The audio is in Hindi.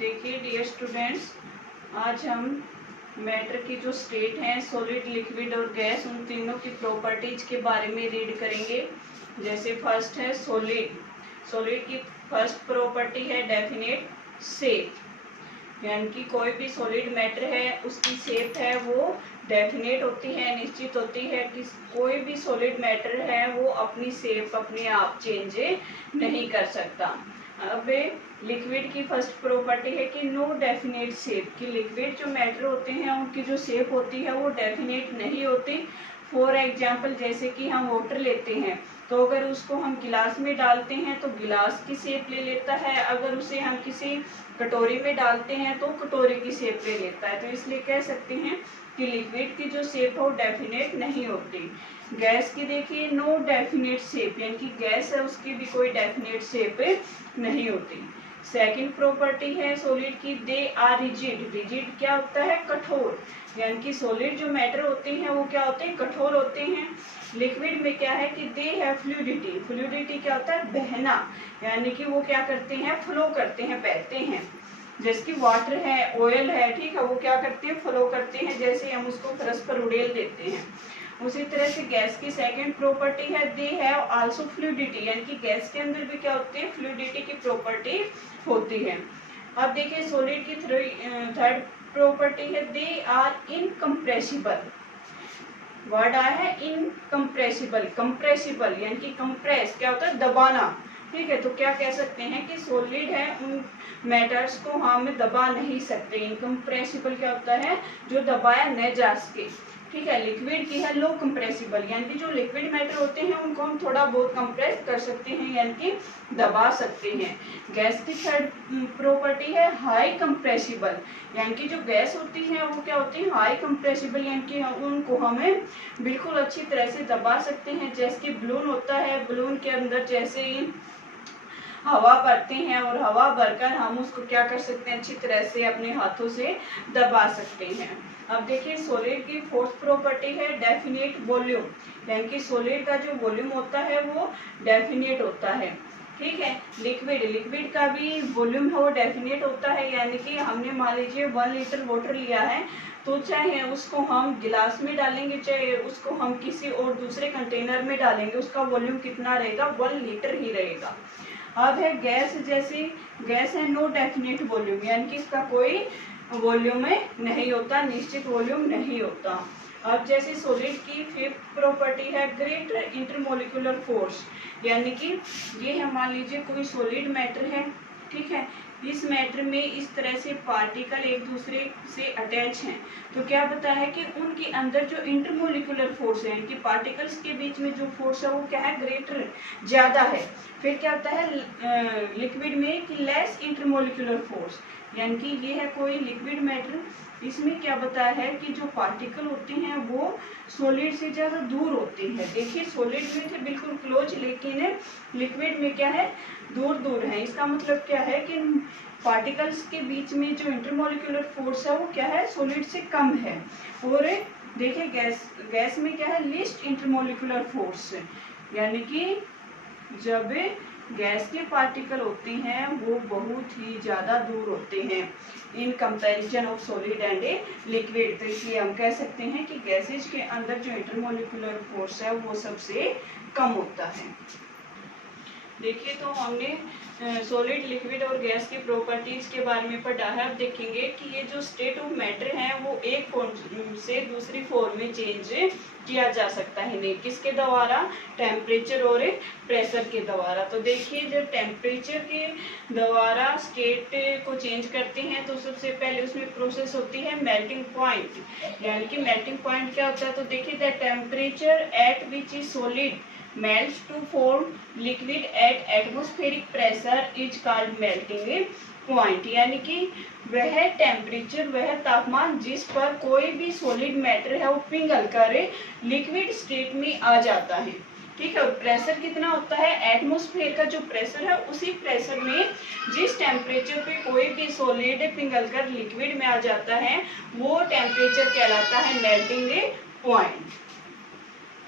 देखिए डियर स्टूडेंट्स, आज हम मैटर की जो स्टेट हैं सॉलिड, लिक्विड और गैस, उन तीनों की प्रॉपर्टीज के बारे में रीड करेंगे। जैसे फर्स्ट है सॉलिड। सॉलिड की फर्स्ट प्रॉपर्टी है डेफिनेट शेप, यानी कि कोई भी सॉलिड मैटर है उसकी शेप है वो डेफिनेट होती है, निश्चित होती है। कि कोई भी सॉलिड मैटर है वो अपनी शेप अपने आप चेंज नहीं कर सकता। अब लिक्विड की फर्स्ट प्रॉपर्टी है कि नो डेफिनेट शेप, कि लिक्विड जो मैटर होते हैं उनकी जो शेप होती है वो डेफिनेट नहीं होती। फॉर एग्जाम्पल, जैसे कि हम वाटर लेते हैं तो अगर उसको हम गिलास में डालते हैं तो गिलास की शेप ले लेता है, अगर उसे हम किसी कटोरी में डालते हैं तो कटोरी की शेप ले लेता है। तो इसलिए कह सकते हैं कि लिक्विड की जो शेप है वो डेफिनेट नहीं होती। गैस की देखिए नो डेफिनेट शेप, यानी कि गैस है उसकी भी कोई डेफिनेट शेप नहीं होती। सेकंड प्रॉपर्टी है सॉलिड की, दे आर रिजिड। रिजिड क्या होता है? कठोर। यानी कि सॉलिड जो मैटर होते हैं वो क्या होते हैं? कठोर होते हैं। लिक्विड में क्या है कि दे है फ्लूइडिटी। फ्लूइडिटी क्या होता है? बहना, यानी कि वो क्या करते हैं? फ्लो करते हैं, बहते हैं। जैसे कि वाटर है, ऑयल है, ठीक है, वो क्या करते हैं? फ्लो करते हैं, जैसे हम उसको फर्श पर उड़ेल देते हैं। उसी तरह से गैस की सेकंड प्रॉपर्टी है दे हैव आल्सो फ्लूइडिटी, यानी कि गैस के अंदर भी क्या होती है? फ्लूइडिटी की प्रॉपर्टी होती है। अब देखिए सॉलिड की थर्ड प्रॉपर्टी है दे आर इनकम्प्रेसिबल। वर्ड आया है इनकम्प्रेसिबल, कंप्रेसिबल यानी कि कंप्रेस क्या होता है? दबाना, ठीक है। तो क्या कह सकते हैं कि सॉलिड है उन मैटर्स को हम दबा नहीं सकते। इनकम्प्रेसिबल क्या होता है? जो दबाया न जा सके, ठीक है। लिक्विड की है लो कंप्रेसिबल, यानी कि जो लिक्विड मैटर होते हैं उनको हम थोड़ा बहुत कंप्रेस कर सकते हैं, यानी कि दबा सकते हैं। गैस की थर्ड प्रॉपर्टी है हाई कंप्रेसिबल, यानी कि जो गैस होती है वो क्या होती है? हाई कंप्रेसिबल, यानी कि उनको हमें बिल्कुल अच्छी तरह से दबा सकते हैं। जैसे कि बलून होता है, बलून के अंदर जैसे ही हवा भरते हैं और हवा भरकर हम उसको क्या कर सकते हैं? अच्छी तरह से अपने हाथों से दबा सकते हैं। अब देखिए सॉलिड की फोर्थ प्रॉपर्टी है डेफिनेट वॉल्यूम, यानी कि सॉलिड का जो वॉल्यूम होता है वो डेफिनेट होता है, ठीक है। लिक्विड का भी वॉल्यूम है वो डेफिनेट होता है, यानी कि हमने मान लीजिए 1 लीटर वाटर लिया है तो चाहे उसको हम गिलास में डालेंगे चाहे उसको हम किसी और दूसरे कंटेनर में डालेंगे, उसका वॉल्यूम कितना रहेगा? 1 लीटर ही रहेगा। अब है गैस। जैसे गैस है नो डेफिनेट वॉल्यूम, यानी कि इसका कोई वॉल्यूम नहीं होता, निश्चित वॉल्यूम नहीं होता। अब जैसे सॉलिड की फिफ्थ प्रॉपर्टी है ग्रेट इंटरमोलिकुलर फोर्स, यानी कि ये है मान लीजिए कोई सॉलिड मैटर है, ठीक है। इस मैटर में इस तरह से पार्टिकल एक दूसरे से अटैच हैं, तो क्या बताया है कि उनके अंदर जो इंटरमोलिकुलर फोर्स है, इनकी पार्टिकल्स के बीच में जो फोर्स है वो क्या है? ग्रेटर, ज्यादा है। फिर क्या होता है लिक्विड में कि लेस इंटरमोलिकुलर फोर्स, यानी कि ये है कोई लिक्विड मैटर, इसमें क्या बताया है कि जो पार्टिकल होते हैं वो सॉलिड से ज़्यादा दूर होते हैं। देखिए सॉलिड में थे बिल्कुल क्लोज, लेकिन लिक्विड में क्या है? दूर दूर है। इसका मतलब क्या है कि पार्टिकल्स के बीच में जो इंटरमोलिकुलर फोर्स है वो क्या है? सॉलिड से कम है। और देखिए गैस में क्या है? लीस्ट इंटरमोलिकुलर फोर्स, यानी कि जब गैस के पार्टिकल होते हैं वो बहुत ही ज़्यादा दूर होते हैं in comparison of solid and liquid. तो इसलिए हम कह सकते हैं कि गैसेज के अंदर जो इंटरमोलिकुलर फोर्स है वो सबसे कम होता है। देखिए तो हमने सॉलिड, लिक्विड और गैस की प्रॉपर्टीज के बारे में पढ़ा है। अब देखेंगे कि ये जो स्टेट ऑफ मैटर है वो एक फॉर्म से दूसरी फॉर्म में चेंज किया जा सकता है। नहीं, किसके द्वारा? टेम्परेचर और प्रेशर के द्वारा। तो देखिए जब टेम्परेचर के द्वारा स्टेट को चेंज करते हैं तो सबसे पहले उसमें प्रोसेस होती है मेल्टिंग पॉइंट, यानी कि मेल्टिंग पॉइंट क्या होता है? तो देखिए the temperature at which is solid melts to form liquid at atmospheric pressure is called melting point, यानी कि वह टेम्परेचर, वह तापमान जिस पर कोई भी सॉलिड मैटर है वो पिघल कर लिक्विड स्टेट में आ जाता है, ठीक है। और प्रेशर कितना होता है? एटमॉस्फेयर का जो प्रेशर है उसी प्रेशर में जिस टेम्परेचर पे कोई भी सॉलिड पिघल कर लिक्विड में आ जाता है वो टेम्परेचर कहलाता है मेल्टिंग पॉइंट।